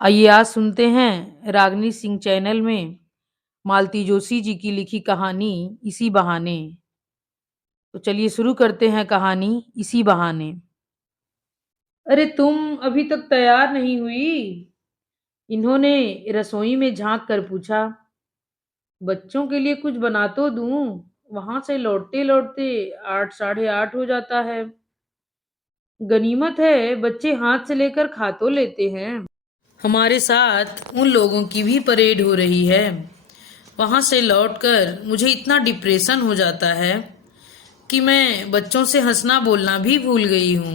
आइए आज सुनते हैं रागनी सिंह चैनल में मालती जोशी जी की लिखी कहानी इसी बहाने। तो चलिए शुरू करते हैं कहानी इसी बहाने। अरे तुम अभी तक तैयार नहीं हुई? इन्होंने रसोई में झांक कर पूछा। बच्चों के लिए कुछ बना तो दूं, वहां से लौटते लौटते 8 साढ़े 8 हो जाता है। गनीमत है बच्चे हाथ से लेकर खा तो लेते हैं। हमारे साथ उन लोगों की भी परेड हो रही है। वहां से लौटकर मुझे इतना डिप्रेशन हो जाता है कि मैं बच्चों से हंसना बोलना भी भूल गई हूँ।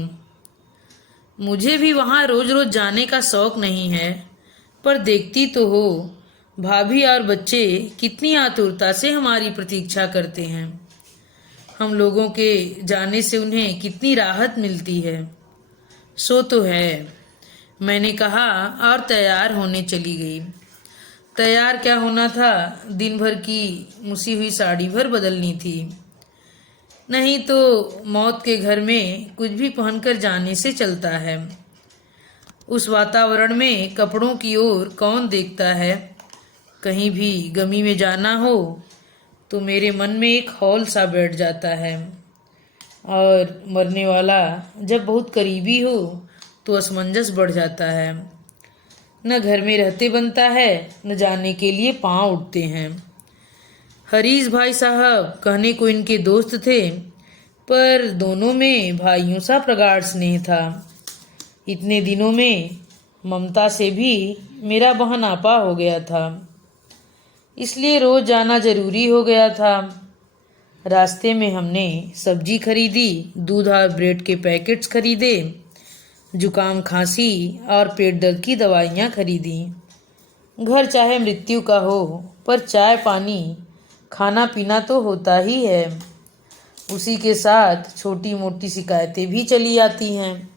मुझे भी वहां रोज रोज जाने का शौक नहीं है, पर देखती तो हो भाभी और बच्चे कितनी आतुरता से हमारी प्रतीक्षा करते हैं। हम लोगों के जाने से उन्हें कितनी राहत मिलती है। सो तो है, मैंने कहा और तैयार होने चली गई। तैयार क्या होना था, दिन भर की मुसी हुई साड़ी भर बदलनी थी। नहीं तो मौत के घर में कुछ भी पहनकर जाने से चलता है। उस वातावरण में कपड़ों की ओर कौन देखता है। कहीं भी गमी में जाना हो तो मेरे मन में एक हौल सा बैठ जाता है, और मरने वाला जब बहुत करीबी हो तो असमंजस बढ़ जाता है। न घर में रहते बनता है, न जाने के लिए पांव उठते हैं। हरीश भाई साहब कहने को इनके दोस्त थे, पर दोनों में भाइयों सा प्रगाढ़ स्नेह था। इतने दिनों में ममता से भी मेरा बहनापा हो गया था, इसलिए रोज जाना जरूरी हो गया था। रास्ते में हमने सब्जी खरीदी, दूध और ब्रेड के पैकेट्स खरीदे, जुकाम खांसी और पेट दर्द की दवाइयाँ खरीदी। घर चाहे मृत्यु का हो, पर चाय पानी खाना पीना तो होता ही है। उसी के साथ छोटी मोटी शिकायतें भी चली आती हैं।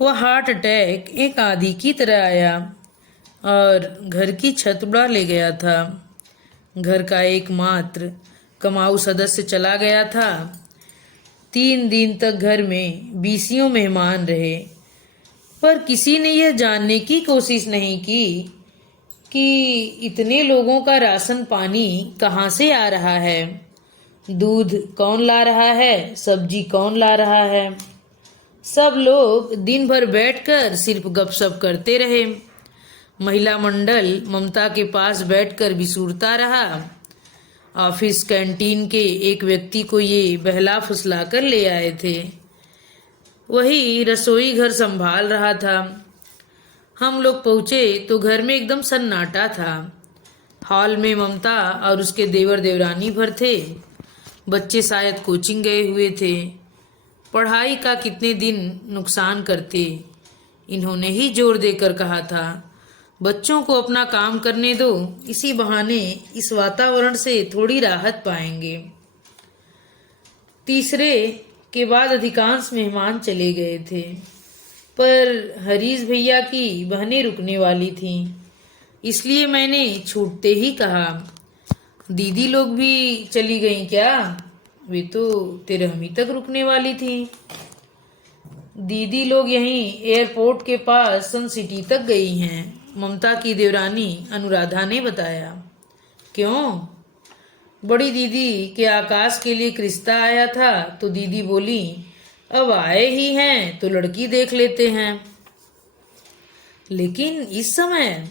वह हार्ट अटैक एक आंधी की तरह आया और घर की छत उड़ा ले गया था। घर का एकमात्र कमाऊ सदस्य चला गया था। 3 दिन तक घर में 20 मेहमान रहे, पर किसी ने यह जानने की कोशिश नहीं की कि इतने लोगों का राशन पानी कहाँ से आ रहा है। दूध कौन ला रहा है, सब्जी कौन ला रहा है। सब लोग दिन भर बैठकर सिर्फ गपशप करते रहे। महिला मंडल ममता के पास बैठकर बिसूरता रहा। ऑफिस कैंटीन के एक व्यक्ति को ये बहला फुसला कर ले आए थे। वही रसोई घर संभाल रहा था। हम लोग पहुंचे तो घर में एकदम सन्नाटा था। हॉल में ममता और उसके देवर देवरानी भर थे। बच्चे शायद कोचिंग गए हुए थे। पढ़ाई का कितने दिन नुकसान करते, इन्होंने ही जोर देकर कहा था। बच्चों को अपना काम करने दो, इसी बहाने इस वातावरण से थोड़ी राहत पाएंगे। तीसरे के बाद अधिकांश मेहमान चले गए थे, पर हरीश भैया की बहनें रुकने वाली थीं। इसलिए मैंने छूटते ही कहा, दीदी लोग भी चली गईं क्या? वे तो 13वीं तक रुकने वाली थीं। दीदी लोग यहीं एयरपोर्ट के पास सन सिटी तक गई हैं, ममता की देवरानी अनुराधा ने बताया। क्यों? बड़ी दीदी के आकाश के लिए एक रिश्ता आया था, तो दीदी बोली अब आए ही हैं तो लड़की देख लेते हैं। लेकिन इस समय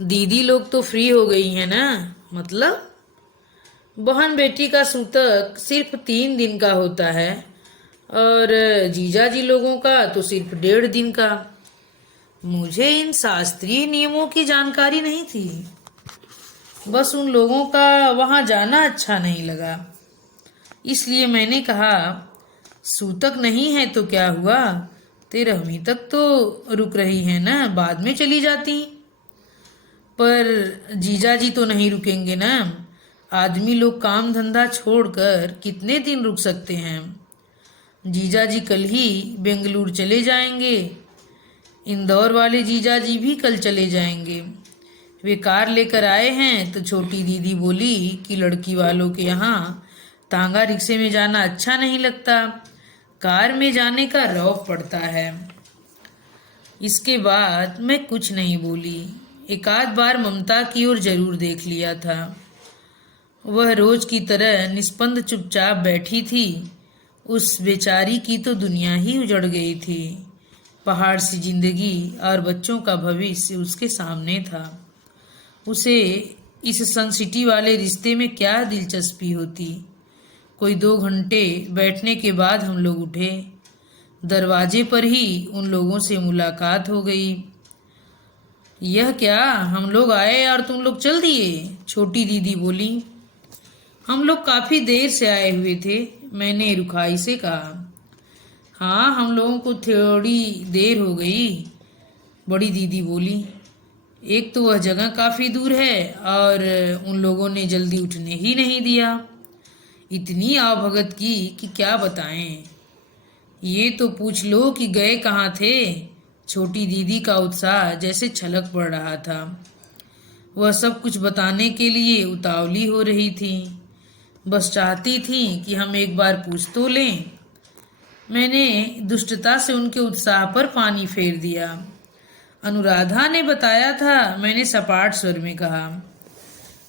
दीदी लोग तो फ्री हो गई हैं ना। मतलब बहन बेटी का सूतक सिर्फ 3 दिन का होता है, और जीजा जी लोगों का तो सिर्फ 1.5 दिन का। मुझे इन शास्त्रीय नियमों की जानकारी नहीं थी। बस उन लोगों का वहां जाना अच्छा नहीं लगा, इसलिए मैंने कहा, सूतक नहीं है तो क्या हुआ, 13वीं तक तो रुक रही है ना, बाद में चली जाती। पर जीजा जी तो नहीं रुकेंगे ना। आदमी लोग काम धंधा छोड़कर कितने दिन रुक सकते हैं। जीजा जी कल ही बेंगलुरु चले जाएंगे। इंदौर वाले जीजा जी भी कल चले जाएंगे। वे कार लेकर आए हैं, तो छोटी दीदी बोली कि लड़की वालों के यहाँ तांगा रिक्शे में जाना अच्छा नहीं लगता, कार में जाने का रौब पड़ता है। इसके बाद मैं कुछ नहीं बोली। एक आध बार ममता की ओर जरूर देख लिया था। वह रोज की तरह निस्पंद चुपचाप बैठी थी। उस बेचारी की तो दुनिया ही उजड़ गई थी। पहाड़ सी जिंदगी और बच्चों का भविष्य उसके सामने था। उसे इस सन सिटी वाले रिश्ते में क्या दिलचस्पी होती। कोई 2 घंटे बैठने के बाद हम लोग उठे। दरवाजे पर ही उन लोगों से मुलाकात हो गई। यह क्या, हम लोग आए और तुम लोग चल दिए? छोटी दीदी बोली। हम लोग काफी देर से आए हुए थे, मैंने रुखाई से कहा। हाँ, हम लोगों को थोड़ी देर हो गई, बड़ी दीदी बोली। एक तो वह जगह काफी दूर है और उन लोगों ने जल्दी उठने ही नहीं दिया। इतनी आवभगत की कि क्या बताएं। ये तो पूछ लो कि गए कहाँ थे। छोटी दीदी का उत्साह जैसे छलक पड़ रहा था। वह सब कुछ बताने के लिए उतावली हो रही थी। बस चाहती थी कि हम एक बार पूछ तो लें। मैंने दुष्टता से उनके उत्साह पर पानी फेर दिया। अनुराधा ने बताया था, मैंने सपाट स्वर में कहा।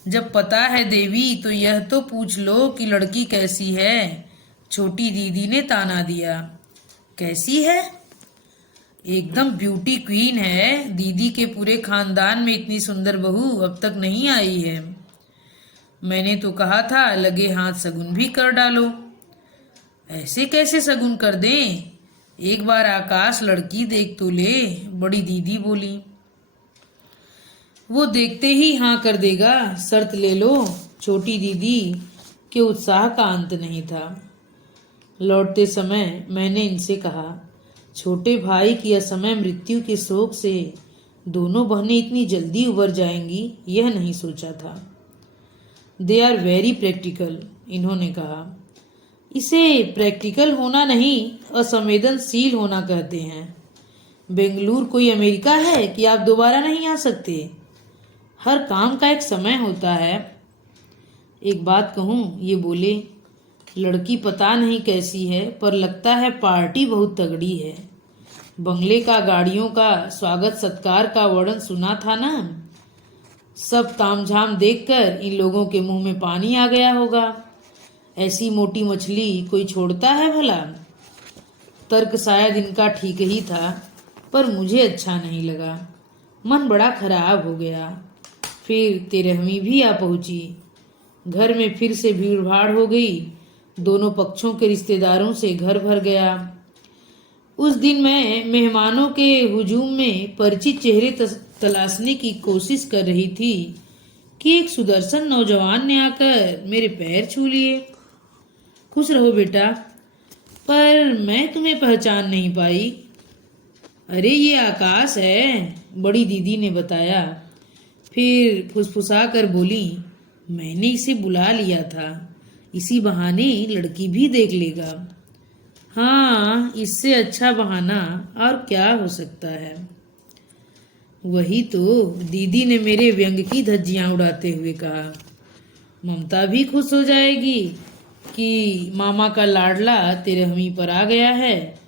जब पता है देवी तो यह तो पूछ लो कि लड़की कैसी है। छोटी दीदी ने ताना दिया। कैसी है? एकदम ब्यूटी क्वीन है। दीदी के पूरे खानदान में इतनी सुंदर बहू अब तक नहीं आई है। मैंने तो कहा था लगे हाथ सगुन भी कर डालो। ऐसे कैसे सगुन कर दें? एक बार आकाश लड़की देख तो ले, बड़ी दीदी बोली। वो देखते ही हाँ कर देगा, शर्त ले लो। छोटी दीदी के उत्साह का अंत नहीं था। लौटते समय मैंने इनसे कहा, छोटे भाई की असमय मृत्यु के शोक से दोनों बहनें इतनी जल्दी उबर जाएंगी यह नहीं सोचा था। दे आर वेरी प्रैक्टिकल, इन्होंने कहा। इसे प्रैक्टिकल होना नहीं, असंवेदनशील होना कहते हैं। बेंगलुरु कोई अमेरिका है कि आप दोबारा नहीं आ सकते? हर काम का एक समय होता है। एक बात कहूँ, ये बोले, लड़की पता नहीं कैसी है पर लगता है पार्टी बहुत तगड़ी है। बंगले का, गाड़ियों का, स्वागत सत्कार का वर्णन सुना था ना। सब तामझाम देखकर इन लोगों के मुंह में पानी आ गया होगा। ऐसी मोटी मछली कोई छोड़ता है भला? तर्क शायद इनका ठीक ही था पर मुझे अच्छा नहीं लगा। मन बड़ा खराब हो गया। फिर 13वीं भी आ पहुंची। घर में फिर से भीड़ भाड़ हो गई। दोनों पक्षों के रिश्तेदारों से घर भर गया। उस दिन मैं मेहमानों के हुजूम में परिचित चेहरे तलाशने की कोशिश कर रही थी कि एक सुदर्शन नौजवान ने आकर मेरे पैर छू लिए। खुश रहो बेटा, पर मैं तुम्हें पहचान नहीं पाई। अरे ये आकाश है, बड़ी दीदी ने बताया। फिर फुसफुसा कर बोली, मैंने इसे बुला लिया था, इसी बहाने लड़की भी देख लेगा। हाँ, इससे अच्छा बहाना और क्या हो सकता है। वही तो, दीदी ने मेरे व्यंग की धज्जियां उड़ाते हुए कहा। ममता भी खुश हो जाएगी कि मामा का लाडला 13वीं पर आ गया है।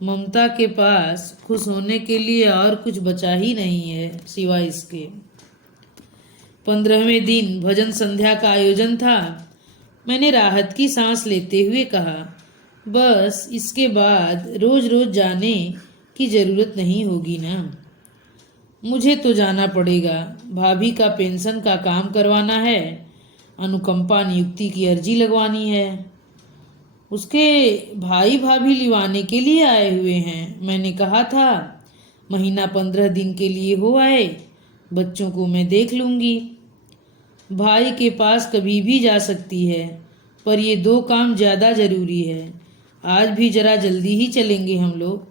ममता के पास खुश होने के लिए और कुछ बचा ही नहीं है सिवाय इसके। 15वें दिन भजन संध्या का आयोजन था। मैंने राहत की सांस लेते हुए कहा, बस इसके बाद रोज रोज जाने की जरूरत नहीं होगी ना। मुझे तो जाना पड़ेगा, भाभी का पेंशन का काम करवाना है, अनुकंपा नियुक्ति की अर्जी लगवानी है। उसके भाई भाभी लिवाने के लिए आए हुए हैं। मैंने कहा था महीना 15 दिन के लिए हो आए, बच्चों को मैं देख लूंगी। भाई के पास कभी भी जा सकती है, पर ये 2 काम ज़्यादा ज़रूरी है। आज भी जरा जल्दी ही चलेंगे हम लोग,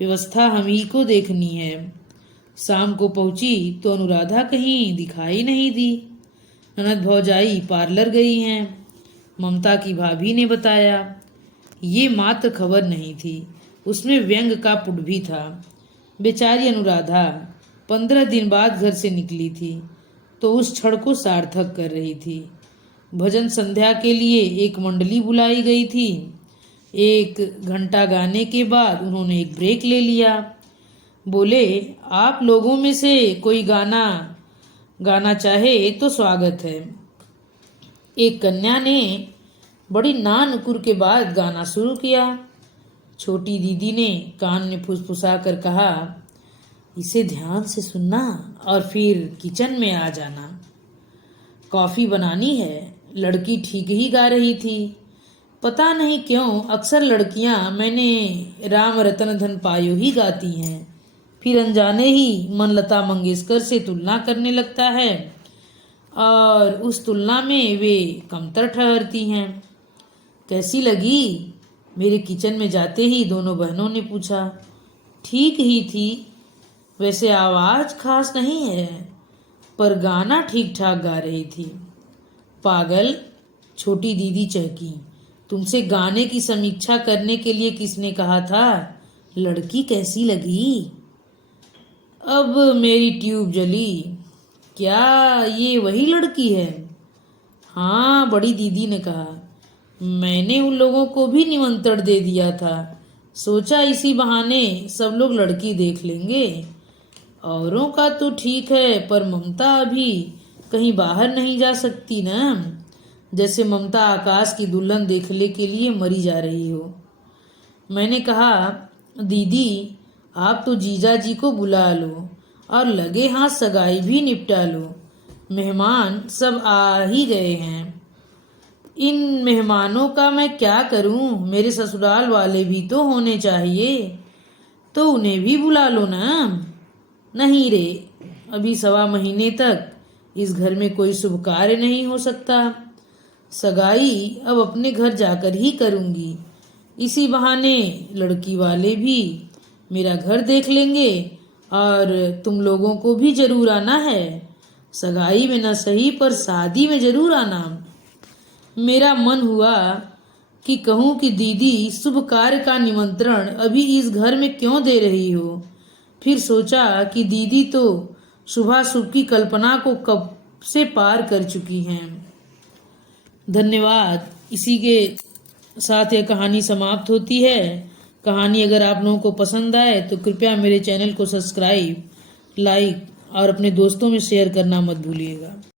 व्यवस्था हम ही को देखनी है। शाम को पहुंची तो अनुराधा कहीं दिखाई नहीं दी। ननद भौजाई पार्लर गई हैं, ममता की भाभी ने बताया। ये मात्र खबर नहीं थी, उसमें व्यंग का पुट भी था। बेचारी अनुराधा 15 दिन बाद घर से निकली थी तो उस क्षण को सार्थक कर रही थी। भजन संध्या के लिए एक मंडली बुलाई गई थी। 1 घंटा गाने के बाद उन्होंने एक ब्रेक ले लिया। बोले, आप लोगों में से कोई गाना गाना चाहे तो स्वागत है। एक कन्या ने बड़ी ना नुकुर के बाद गाना शुरू किया। छोटी दीदी ने कान में फुसफुसा कर कहा, इसे ध्यान से सुनना और फिर किचन में आ जाना। कॉफी बनानी है। लड़की ठीक ही गा रही थी। पता नहीं क्यों अक्सर लड़कियां मैंने राम रतन धन पायो ही गाती हैं, फिर अनजाने ही मन लता मंगेशकर से तुलना करने लगता है और उस तुलना में वे कमतर ठहरती हैं। कैसी लगी? मेरे किचन में जाते ही दोनों बहनों ने पूछा। ठीक ही थी, वैसे आवाज खास नहीं है, पर गाना ठीक ठाक गा रही थी। पागल, छोटी दीदी चहकी, तुमसे गाने की समीक्षा करने के लिए किसने कहा था? लड़की कैसी लगी? अब मेरी ट्यूब जली। क्या ये वही लड़की है? हाँ, बड़ी दीदी ने कहा। मैंने उन लोगों को भी निमंत्रण दे दिया था, सोचा इसी बहाने सब लोग लड़की देख लेंगे। औरों का तो ठीक है, पर ममता अभी कहीं बाहर नहीं जा सकती ना, जैसे ममता आकाश की दुल्हन देखने के लिए मरी जा रही हो। मैंने कहा, दीदी आप तो जीजा जी को बुला लो और लगे हाथ सगाई भी निपटा लो। मेहमान सब आ ही गए हैं। इन मेहमानों का मैं क्या करूं? मेरे ससुराल वाले भी तो होने चाहिए, तो उन्हें भी बुला लो ना। नहीं रे, अभी 1.25 महीने तक इस घर में कोई शुभ कार्य नहीं हो सकता। सगाई अब अपने घर जाकर ही करूंगी। इसी बहाने लड़की वाले भी मेरा घर देख लेंगे और तुम लोगों को भी जरूर आना है। सगाई में न सही पर शादी में जरूर आना। मेरा मन हुआ कि कहूँ कि दीदी शुभ कार्य का निमंत्रण अभी इस घर में क्यों दे रही हो। फिर सोचा कि दीदी तो शुभाशुभ की कल्पना को कब से पार कर चुकी हैं। धन्यवाद। इसी के साथ यह कहानी समाप्त होती है। कहानी अगर आप लोगों को पसंद आए तो कृपया मेरे चैनल को सब्सक्राइब, लाइक और अपने दोस्तों में शेयर करना मत भूलिएगा।